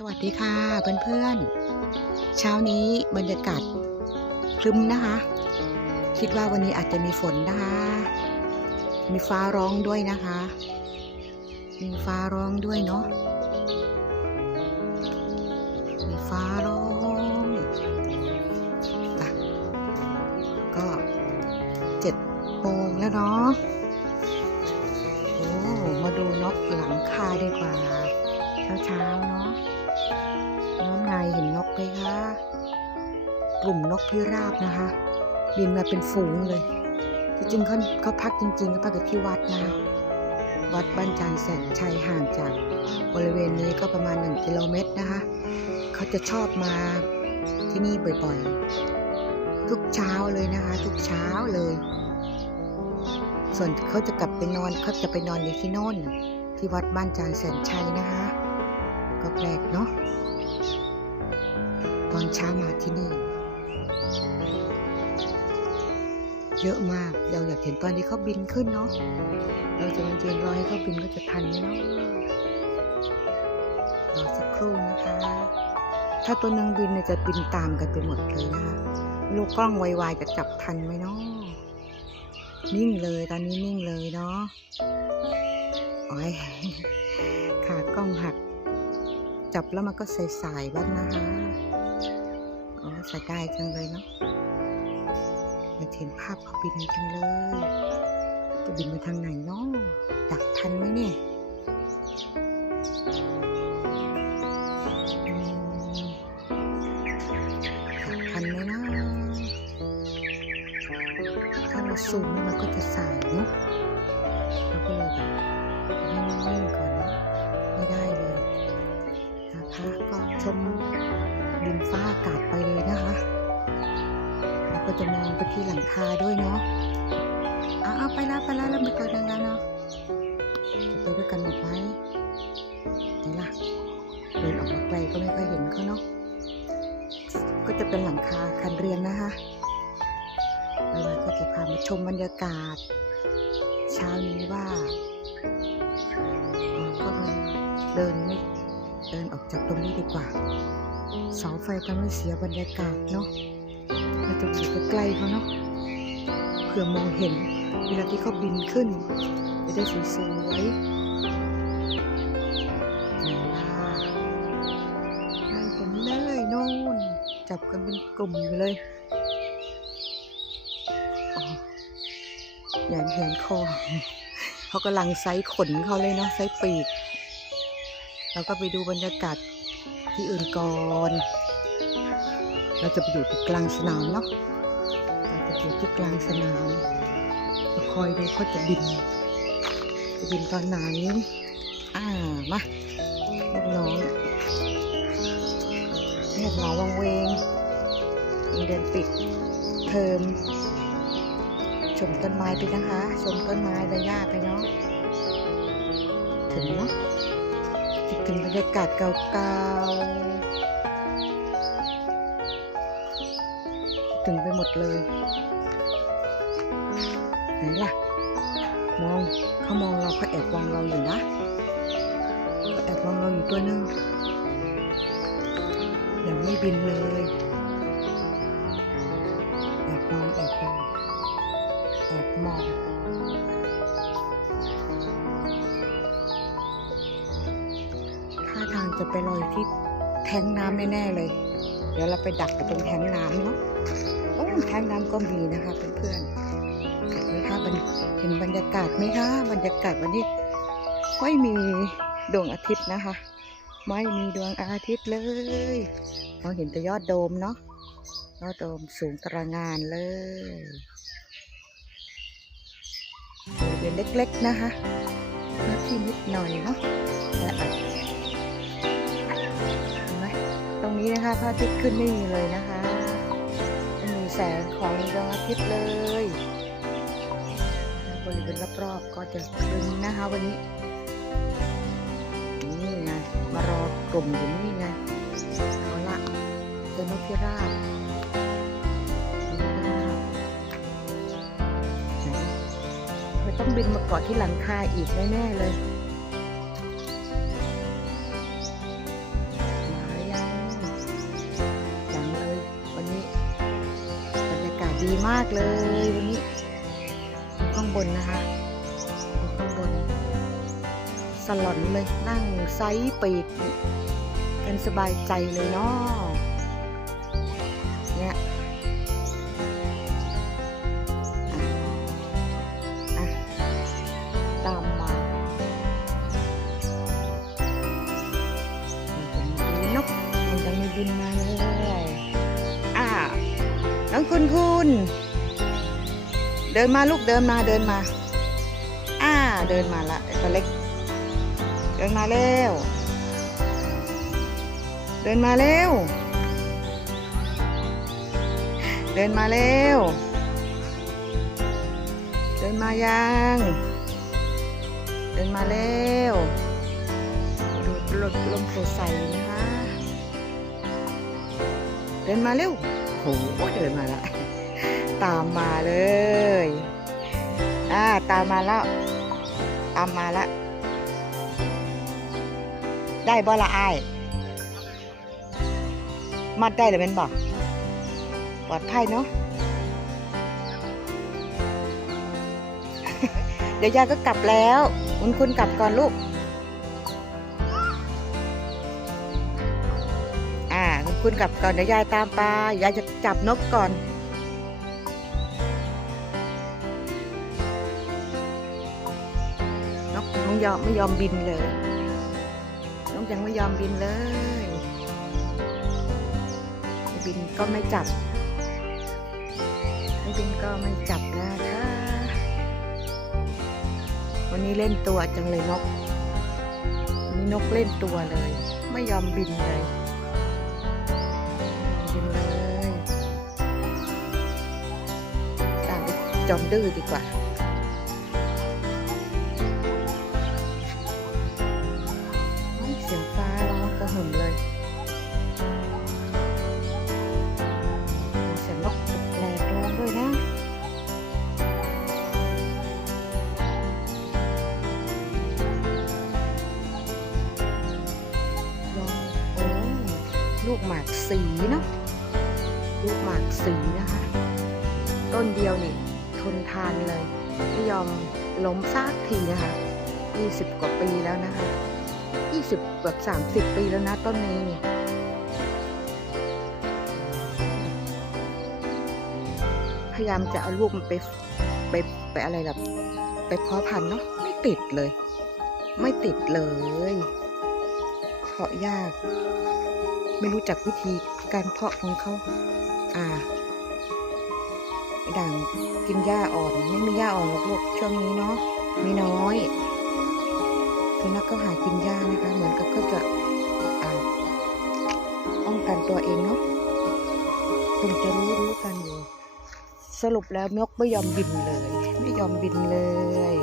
สวัสดีค่ะเพื่อนๆ เช้านี้บรรยากาศครึ้มนะคะ คิดว่าวันนี้อาจจะมีฝนนะคะ มีฟ้าร้องด้วยนะคะ มีฟ้าร้องด้วยเนาะมีฟ้าร้องอะก็เจ็ดโมงแล้วเนาะโอ้มาดูนกหลังคาดีกว่าเช้าๆเนาะน้องนาย เห็นนกไหมคะกลุ่มนกพิราบนะคะ บินมาเป็นฝูงเลย จริงๆเขาเขาพักจริงๆเขาพักอยู่ที่วัดนะคะวัดบ้านจานแสนชัยห่างจากบริเวณนี้ก็ประมาณ 1 กิโลเมตรนะคะ เขาจะชอบมาที่นี่บ่อยๆ ทุกเช้าเลยนะคะ ทุกเช้าเลย ส่วนเขาจะกลับไปนอนเขาจะไปนอนอยู่ที่โน่นที่วัดบ้านจานแสนชัยนะคะ ก็แปลกเนาะ ตอนเช้ามาที่นี่ เยอะมากเราอยากเห็นตอนที่เขาบินขึ้นเนาะเราจะมายืนรอให้เขาบินก็จะทันไหมเนาะรอสักครู่นะคะ ถ้าตัวหนึ่งบินเนี่ยจะบินตามกันไปหมดเลยนะคะไม่รู้กล้องไวๆจะจับทันไหมเนาะนิ่งเลยตอนนี้นิ่งเลยเนาะโอ้ยขากล้องหัก จับแล้วมันก็ใสๆบ้างนะคะโอ้ใส่ได้จังเลยเนาะอยากเห็นภาพเขาบินจังเลย จะบินไปทางไหนเนาะดักทันไหมเนี่ยดักทันไหมนะถ้าเราสูงนี่มันก็จะสายเนาะเราก็เลยแบบ ที่หลังคาด้วยเนาะเอาเอาไปแล้วไปแล้วเราไปเกิดดังแล้วเนาะจะไปด้วยกันหมดไหมไหนล่ะเดินออกมาไกลก็ไม่ค่อยเห็นเขาเนาะก็จะเป็นหลังคาคันเรียนนะคะไปว่าก็จะพามาชมบรรยากาศ เช้านี้ว่าก็มันเดินไม่เดินออกจากตรงนี้ดีกว่าเสาไฟก็ไม่เสียบรรยากาศเนาะ จะอยู่ใกล้ๆเขาเนาะเผื่อมองเห็น เวลาที่เขาบินขึ้น จะได้สวยๆนี่ล่ะไม่เห็นเลยโน่นจับกันเป็นกลุ่มอยู่เลยอย่างเห็นคอเขากำลังไซส์ขนเขาเลยเนาะไซส์ปีกเราก็ไปดูบรรยากาศที่อื่นก่อน เราจะไปอยู่ที่กลางสนามเนาะเราจะอยู่ที่กลางสนามจะคอยดูเขาจะบิน จะบินตอนไหน อ่า มาลูกน้องเงียบเหงวังเวงโรงเรียนปิดเทอมชมต้นไม้ไปนะคะ ชมต้นไม้ใบหญ้าไปเนาะ ถึงเนาะคิดถึงบรรยากาศเก่าๆ ถึงไปหมดเลย ไหนล่ะ มองเขามองเราเขาแอบมองเราอยู่นะแอบมองเราอยู่ตัวนึงยังไม่บินเลยแอบมองแอบมองแอบมองท่าทางจะไปลอยที่แทงน้ำแน่ๆเลย เดี๋ยวเราไปดักอยู่ตรงแทงน้ำเนาะ โอ้แทงน้ำก็มีนะคะเพื่อนๆเห็นไหมคะเห็นบรรยากาศไหมคะบรรยากาศวันนี้ไม่มีดวงอาทิตย์นะคะ ไม่มีดวงอาทิตย์เลยเราเห็นแต่ยอดโดมเนาะยอดโดมสูงตระงานเลยบริเวณเล็กๆนะคะหน้าที่นิดหน่อยเนาะแต่อาจเห็นไหมตรงนี้นะคะพระอาทิตย์ขึ้นไม่มีเลยนะคะ แสงของดวงอาทิตย์เลยบริเวณรอบๆก็จะครึ้มนะคะวันนี้ นี่ไงมารอกลุ่มอยู่นี่ไงเอาละเจอนกพิราบนกพิราบไมันต้องบินมาเกาะที่หลังคาอีกแน่ๆเลย ดีมากเลยวันนี้ข้างบนนะคะข้างบน สลอนเลยนั่งไซส์ปีกกันสบายใจเลยเนาะ คุณคุณ เดินมาลูกเดินมาเดินมา อ่าเดินมาละตัวเล็ก เดินมาเร็วเดินมาเร็วเดินมาเร็วเดินมายัง เดินมาเร็วดูลมลมสดใสนะคะ เดินมาเร็ว หเดินมาละ ตามมาเลย อ่า ตามมาแล้ว ตามมาแล้วได้บ่ละอาย มัดได้หรือเป็นบ่ปลอดภัยเนาะ เดี๋ยวยายก็กลับแล้ว คุณคุณกลับก่อนลูก คุณกลับก่อนเดี๋ยวยายตามไปยายจะจับนกก่อน นกไม่ยอมไม่ยอมบินเลย นกยังไม่ยอมบินเลย บินก็ไม่จับ ไม่บินก็ไม่จับนะคะวันนี้เล่นตัวจังเลยนกนนี้นกเล่นตัวเลย ไม่ยอมบินเลย ไม่ยอมบินเลยตามไปจอมดื้อดีกว่าเสียงฟ้าร้องกระหึ่มเลยมีเสียงนกแปลกๆร้องด้วยนะลองโอ้ลูกหมากสีเนาะ ลูกหมากสีนะคะ ต้นเดียวนี่ทนทานเลย ไม่ยอมล้มซากทีนะคะ 20 กว่าปีแล้วนะคะยี่สิบเกือบสามสิบปีแล้วนะต้นนี้นี่พยายามจะเอาลูกมันไปไปไปอะไรล่ะไปเพาะพันธุ์เนาะไม่ติดเลย ไม่ติดเลยเพาะยาก ไม่รู้จักวิธีการเพาะของเขา อ่าด่างกินหญ้าอ่อน ไม่มีหญ้าอ่อนหรอกลูกช่วงนี้เนาะมีน้อยสุนัขก็หากินหญ้านะคะ เหมือนกับเขาจะอ่าป้องกันตัวเองเนาะคงจะรู้รู้กันอยู่ สรุปแล้วนกไม่ยอมบินเลย ไม่ยอมบินเลย